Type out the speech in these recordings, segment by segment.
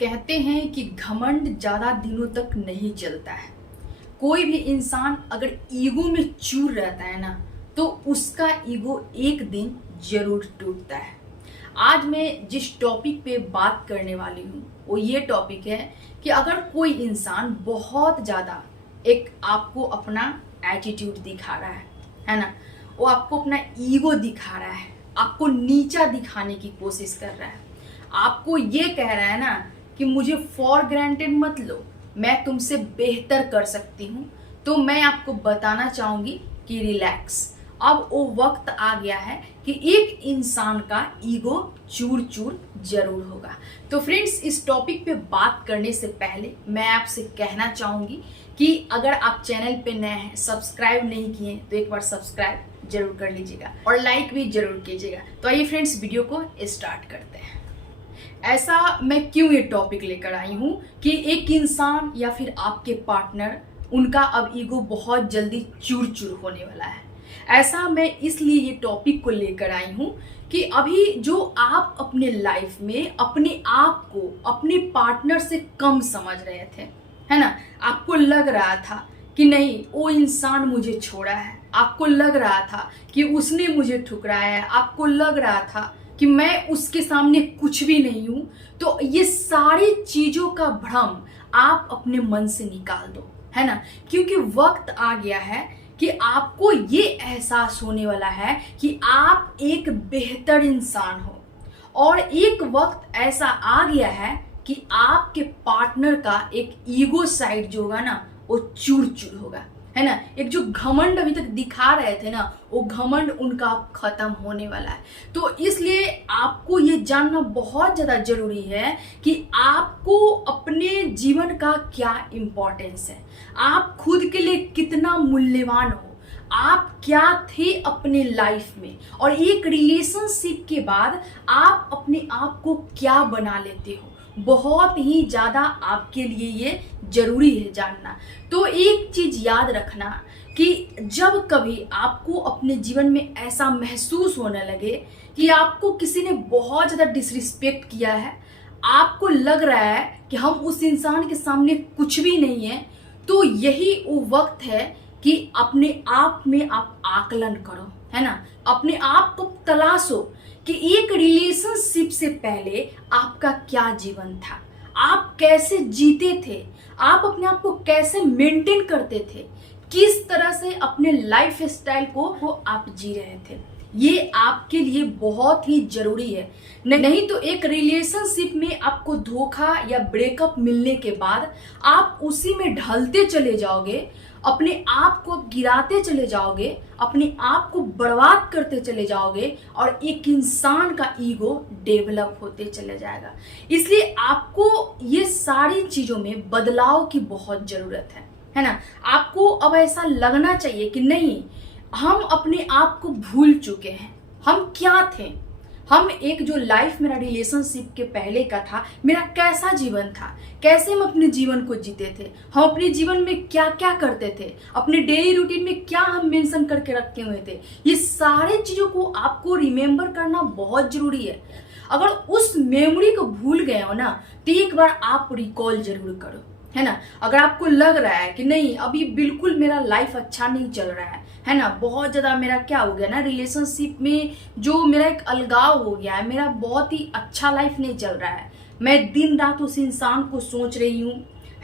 कहते हैं कि घमंड ज़्यादा दिनों तक नहीं चलता है। कोई भी इंसान अगर ईगो में चूर रहता है ना, तो उसका ईगो एक दिन जरूर टूटता है। आज मैं जिस टॉपिक पे बात करने वाली हूँ वो ये टॉपिक है कि अगर कोई इंसान बहुत ज़्यादा एक आपको अपना एटीट्यूड दिखा रहा है ना, वो आपको अपना ईगो दिखा रहा है, आपको नीचा दिखाने की कोशिश कर रहा है, आपको ये कह रहा है ना कि मुझे फॉर ग्रांटेड मत लो, मैं तुमसे बेहतर कर सकती हूँ, तो मैं आपको बताना चाहूँगी कि रिलैक्स। अब वो वक्त आ गया है कि एक इंसान का ईगो चूर चूर जरूर होगा। तो फ्रेंड्स, इस टॉपिक पे बात करने से पहले मैं आपसे कहना चाहूँगी कि अगर आप चैनल पे नए हैं, सब्सक्राइब नहीं किए तो एक बार सब्सक्राइब जरूर कर लीजिएगा और लाइक भी जरूर कीजिएगा। तो आइए फ्रेंड्स, वीडियो को स्टार्ट करते हैं। ऐसा मैं क्यों ये टॉपिक लेकर आई हूँ कि एक इंसान या फिर आपके पार्टनर, उनका अब ईगो बहुत जल्दी चूर चूर होने वाला है। ऐसा मैं इसलिए ये टॉपिक को लेकर आई हूँ कि अभी जो आप अपने लाइफ में अपने आप को अपने पार्टनर से कम समझ रहे थे, है ना, आपको लग रहा था कि नहीं वो इंसान मुझे छोड़ा है, आपको लग रहा था कि उसने मुझे ठुकराया है, आपको लग रहा था कि मैं उसके सामने कुछ भी नहीं हूं, तो ये सारी चीजों का भ्रम आप अपने मन से निकाल दो, है ना, क्योंकि वक्त आ गया है कि आपको ये एहसास होने वाला है कि आप एक बेहतर इंसान हो। और एक वक्त ऐसा आ गया है कि आपके पार्टनर का एक ईगो साइड जो होगा ना, वो चूर चूर होगा, है ना। एक जो घमंड अभी तक दिखा रहे थे ना, वो घमंड उनका खत्म होने वाला है। तो इसलिए आपको ये जानना बहुत ज्यादा जरूरी है कि आपको अपने जीवन का क्या इम्पोर्टेंस है, आप खुद के लिए कितना मूल्यवान हो, आप क्या थे अपने लाइफ में, और एक रिलेशनशिप के बाद आप अपने आप को क्या बना लेते हो, बहुत ही ज्यादा आपके लिए ये जरूरी है जानना। तो एक चीज याद रखना कि जब कभी आपको अपने जीवन में ऐसा महसूस होने लगे कि आपको किसी ने बहुत ज्यादा डिसरिस्पेक्ट किया है, आपको लग रहा है कि हम उस इंसान के सामने कुछ भी नहीं है, तो यही वो वक्त है कि अपने आप में आप आकलन करो, है ना, अपने आप को तलाशो कि एक रिलेशनशिप से पहले आपका क्या जीवन था, आप कैसे जीते थे, आप अपने आप को कैसे मेंटेन करते थे, किस तरह से अपने लाइफ स्टाइल को आप जी रहे थे। ये आपके लिए बहुत ही जरूरी है। नहीं तो एक रिलेशनशिप में आपको धोखा या ब्रेकअप मिलने के बाद आप उसी में ढलते चले जाओगे, अपने आप को गिराते चले जाओगे, अपने आप को बर्बाद करते चले जाओगे, और एक इंसान का ईगो डेवलप होते चले जाएगा। इसलिए आपको ये सारी चीजों में बदलाव की बहुत जरूरत है ना। आपको अब ऐसा लगना चाहिए कि नहीं, हम अपने आप को भूल चुके हैं, हम क्या थे, हम एक जो लाइफ मेरा रिलेशनशिप के पहले का था, मेरा कैसा जीवन था, कैसे हम अपने जीवन को जीते थे, हम अपने जीवन में क्या क्या करते थे, अपने डेली रूटीन में क्या हम मेंशन करके रखे हुए थे, ये सारे चीजों को आपको रिमेम्बर करना बहुत जरूरी है। अगर उस मेमोरी को भूल गए हो ना, तो एक बार आप रिकॉल जरूर करो, है ना। अगर आपको लग रहा है कि नहीं अभी बिल्कुल मेरा लाइफ अच्छा नहीं चल रहा है ना, बहुत ज्यादा मेरा क्या हो गया ना, रिलेशनशिप में जो मेरा एक अलगाव हो गया है, मेरा बहुत ही अच्छा लाइफ नहीं चल रहा है, मैं दिन रात उस इंसान को सोच रही हूँ,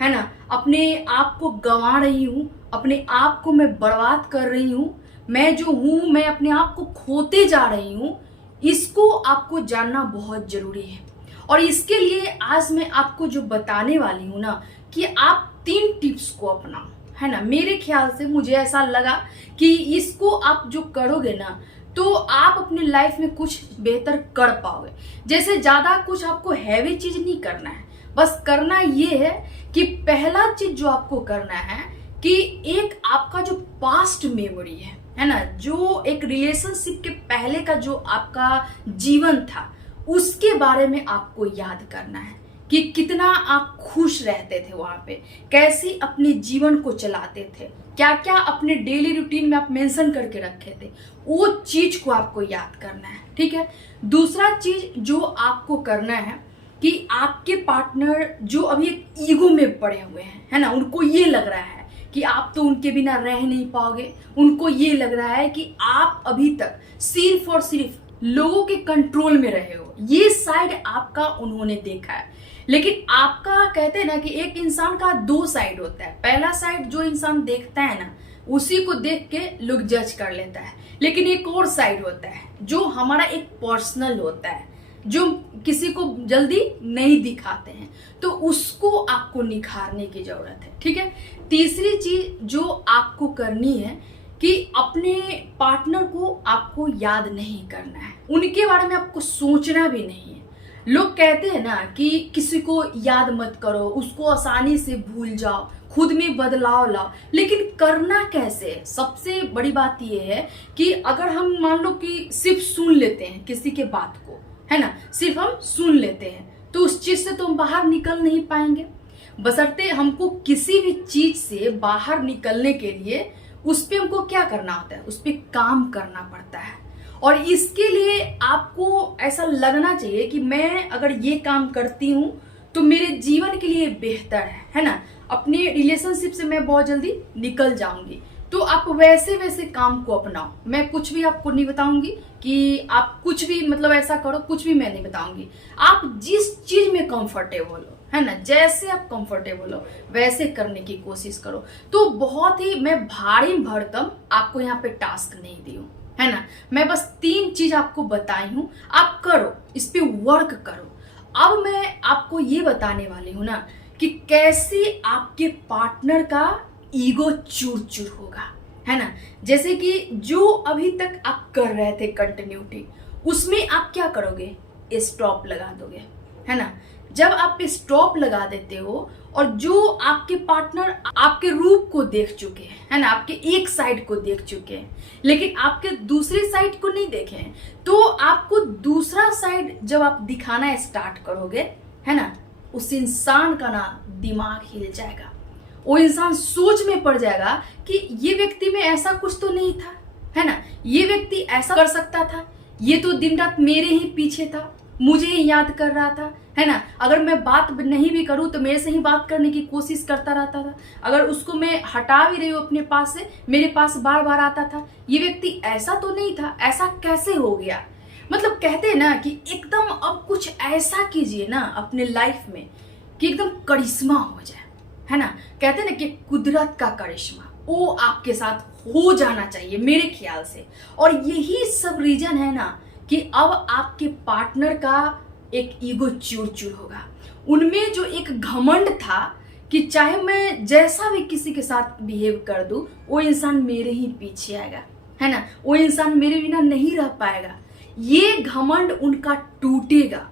है ना, अपने आप को गंवा रही हूँ, अपने आप को मैं बर्बाद कर रही हूँ, मैं जो हूँ मैं अपने आप को खोते जा रही हूँ, इसको आपको जानना बहुत जरूरी है। और इसके लिए आज मैं आपको जो बताने वाली हूँ ना, कि आप 3 टिप्स को अपनाओ, है ना। मेरे ख्याल से मुझे ऐसा लगा कि इसको आप जो करोगे ना, तो आप अपनी लाइफ में कुछ बेहतर कर पाओगे। जैसे ज्यादा कुछ आपको हैवी चीज नहीं करना है, बस करना ये है कि पहला चीज जो आपको करना है कि एक आपका जो पास्ट मेमोरी है ना, जो एक रिलेशनशिप के पहले का जो आपका जीवन था, उसके बारे में आपको याद करना है कि कितना आप खुश रहते थे वहां पे, कैसे अपने जीवन को चलाते थे, क्या क्या अपने डेली रूटीन में आप मेंशन करके रखे थे, वो चीज को आपको याद करना है, ठीक है। दूसरा चीज जो आपको करना है कि आपके पार्टनर जो अभी एक ईगो में पड़े हुए हैं, है ना, उनको ये लग रहा है कि आप तो उनके बिना रह नहीं पाओगे। उनको ये लग रहा है कि आप अभी तक सिर्फ और सिर्फ लोगों के कंट्रोल में रहे हो। ये साइड आपका उन्होंने देखा है। लेकिन आपका कहते हैं ना कि एक इंसान का दो साइड होता है। पहला साइड जो इंसान देखता है ना, उसी को देख के लोग जज कर लेता है। लेकिन एक और साइड होता है जो हमारा एक पर्सनल होता है, जो किसी को जल्दी नहीं दिखाते हैं, तो उसको आपको निखारने की जरूरत है। ठीक है। तीसरी चीज जो आपको करनी है कि अपने पार्टनर को आपको याद नहीं करना है, उनके बारे में आपको सोचना भी नहीं है। लोग कहते हैं ना कि किसी को याद मत करो, उसको आसानी से भूल जाओ, खुद में बदलाव लाओ, लेकिन करना कैसे है? सबसे बड़ी बात यह है कि अगर हम मान लो कि सिर्फ सुन लेते हैं किसी के बात को, है ना, सिर्फ हम सुन लेते हैं, तो उस चीज से तो हम बाहर निकल नहीं पाएंगे। बशर्ते हमको किसी भी चीज से बाहर निकलने के लिए उस पे हमको क्या करना होता है, उस पे काम करना पड़ता है। और इसके लिए आपको ऐसा लगना चाहिए कि मैं अगर ये काम करती हूँ तो मेरे जीवन के लिए बेहतर है ना, अपने रिलेशनशिप से मैं बहुत जल्दी निकल जाऊंगी। तो आप वैसे वैसे काम को अपनाओ। मैं कुछ भी आपको नहीं बताऊंगी कि आप कुछ भी मतलब ऐसा करो, कुछ भी मैं नहीं बताऊंगी। आप जिस चीज में कंफर्टेबल हो, है ना, जैसे आप कंफर्टेबल हो वैसे करने की कोशिश करो। तो बहुत ही मैं भारी भरकम आपको यहाँ पे टास्क नहीं दी हूँ, है ना, मैं बस 3 चीज आपको बताई हूँ, आप करो, इस पे वर्क करो। अब मैं आपको ये बताने वाली हूँ ना कि कैसे आपके पार्टनर का ईगो चूर चूर होगा, है ना। जैसे कि जो अभी तक आप कर रहे थे कंटिन्यूटी, उसमें आप क्या करोगे, स्टॉप लगा दोगे, है ना। जब आप स्टॉप लगा देते हो और जो आपके पार्टनर आपके रूप को देख चुके हैं, है ना, आपके एक साइड को देख चुके हैं, लेकिन आपके दूसरे साइड को नहीं देखे हैं, तो आपको दूसरा साइड जब आप दिखाना स्टार्ट करोगे, है ना, उस इंसान का ना दिमाग हिल जाएगा। वो इंसान सोच में पड़ जाएगा कि ये व्यक्ति में ऐसा कुछ तो नहीं था, है ना, ये व्यक्ति ऐसा कर सकता था, ये तो दिन रात मेरे ही पीछे था, मुझे ही याद कर रहा था, है ना। अगर मैं बात नहीं भी करूं तो मेरे से ही बात करने की कोशिश करता रहता था। अगर उसको मैं हटा भी रही हूं अपने पास से, मेरे पास बार बार आता था। ये व्यक्ति ऐसा तो नहीं था, ऐसा कैसे हो गया? मतलब कहते हैं ना कि एकदम अब कुछ ऐसा कीजिए ना अपने लाइफ में कि एकदम करिश्मा हो जाए, है ना। कहते हैं ना कि कुदरत का करिश्मा वो आपके साथ हो जाना चाहिए मेरे ख्याल से। और यही सब रीजन है ना कि अब आपके पार्टनर का एक ईगो चूर चूर होगा। उनमें जो एक घमंड था कि चाहे मैं जैसा भी किसी के साथ बिहेव कर दूं, वो इंसान मेरे ही पीछे आएगा, है ना, वो इंसान मेरे बिना नहीं रह पाएगा। ये घमंड उनका टूटेगा।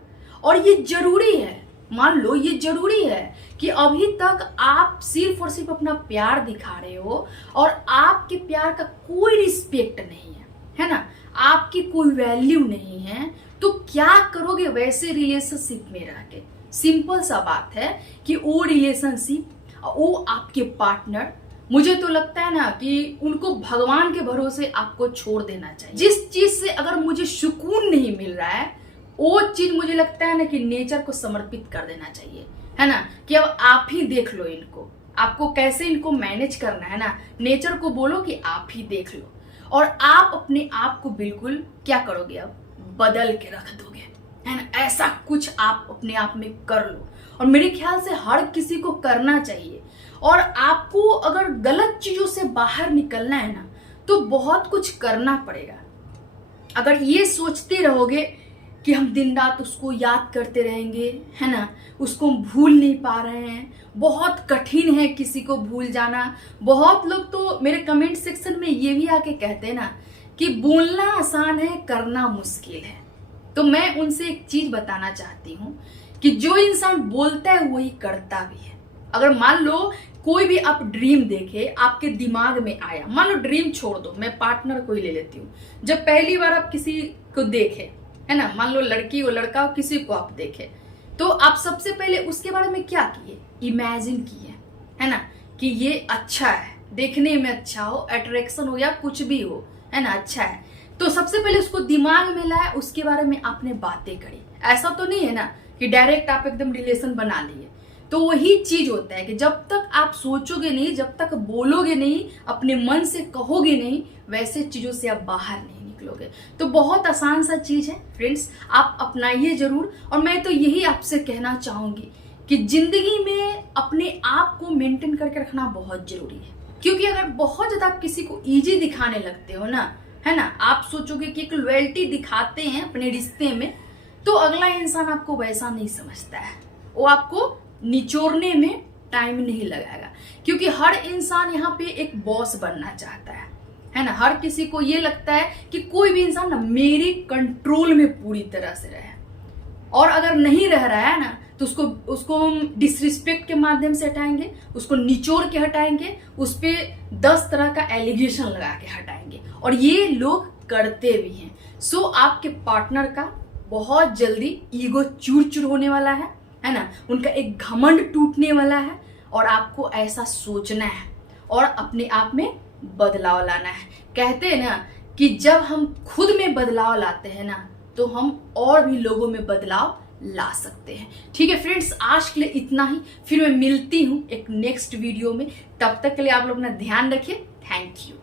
और ये जरूरी है, मान लो ये जरूरी है कि अभी तक आप सिर्फ और सिर्फ अपना प्यार दिखा रहे हो और आपके प्यार का कोई रिस्पेक्ट नहीं है ना, आपकी कोई वैल्यू नहीं है, तो क्या करोगे वैसे रिलेशनशिप में रह के? सिंपल सा बात है कि वो रिलेशनशिप, वो आपके पार्टनर, मुझे तो लगता है ना कि उनको भगवान के भरोसे आपको छोड़ देना चाहिए। जिस चीज से अगर मुझे सुकून नहीं मिल रहा है, वो चीज मुझे लगता है ना कि नेचर को समर्पित कर देना चाहिए, है ना, कि अब आप ही देख लो इनको, आपको कैसे इनको मैनेज करना है ना। नेचर को बोलो कि आप ही देख लो, और आप अपने आप को बिल्कुल क्या करोगे, अब बदल के रख दोगे, है ना। ऐसा कुछ आप अपने आप में कर लो, और मेरे ख्याल से हर किसी को करना चाहिए। और आपको अगर गलत चीजों से बाहर निकलना है ना, तो बहुत कुछ करना पड़ेगा। अगर ये सोचते रहोगे कि हम दिन रात उसको याद करते रहेंगे, है ना, उसको भूल नहीं पा रहे हैं, बहुत कठिन है किसी को भूल जाना। बहुत लोग तो मेरे कमेंट सेक्शन में ये भी आके कहते हैं ना कि बोलना आसान है, करना मुश्किल है। तो मैं उनसे एक चीज बताना चाहती हूँ कि जो इंसान बोलता है वही करता भी है। अगर मान लो कोई भी आप ड्रीम देखे, आपके दिमाग में आया, मान लो ड्रीम छोड़ दो, मैं पार्टनर को ही ले लेती हूँ। जब पहली बार आप किसी को देखे, है ना, मान लो लड़की हो लड़का हो, किसी को आप देखे, तो आप सबसे पहले उसके बारे में क्या किए, इमेजिन किए, है ना, कि ये अच्छा है, देखने में अच्छा हो, अट्रैक्शन हो या कुछ भी हो, है ना, अच्छा है। तो सबसे पहले उसको दिमाग में लाया, उसके बारे में आपने बातें करी। ऐसा तो नहीं है ना कि डायरेक्ट आप एकदम रिलेशन बना लिए। तो वही चीज होता है कि जब तक आप सोचोगे नहीं, जब तक बोलोगे नहीं, अपने मन से कहोगे नहीं, वैसे चीजों से आप बाहर नहीं निकलोगे। तो बहुत आसान सा चीज है फ्रेंड्स, आप अपनाइए जरूर। और मैं तो यही आपसे कहना चाहूंगी कि जिंदगी में अपने आप को मेंटेन करके रखना बहुत जरूरी है। क्योंकि अगर बहुत ज्यादा आप किसी को इजी दिखाने लगते हो ना, है ना, आप सोचोगे कि एक लॉयल्टी दिखाते हैं अपने रिश्ते में, तो अगला इंसान आपको वैसा नहीं समझता है, वो आपको निचोड़ने में टाइम नहीं लगाएगा। क्योंकि हर इंसान यहाँ पे एक बॉस बनना चाहता है ना। हर किसी को ये लगता है कि कोई भी इंसान ना मेरे कंट्रोल में पूरी तरह से रहे, और अगर नहीं रह रहा है ना तो उसको हम डिसरिस्पेक्ट के माध्यम से हटाएंगे, उसको निचोड़ के हटाएंगे, उस पर 10 तरह का एलिगेशन लगा के हटाएंगे, और ये लोग करते भी हैं। सो आपके पार्टनर का बहुत जल्दी ईगो चूर चूर होने वाला है ना, उनका एक घमंड टूटने वाला है, और आपको ऐसा सोचना है और अपने आप में बदलाव लाना है। कहते हैं ना कि जब हम खुद में बदलाव लाते हैं ना, तो हम और भी लोगों में बदलाव ला सकते हैं। ठीक है फ्रेंड्स, आज के लिए इतना ही। फिर मैं मिलती हूँ एक नेक्स्ट वीडियो में। तब तक के लिए आप लोग अपना ध्यान रखिए। Thank you.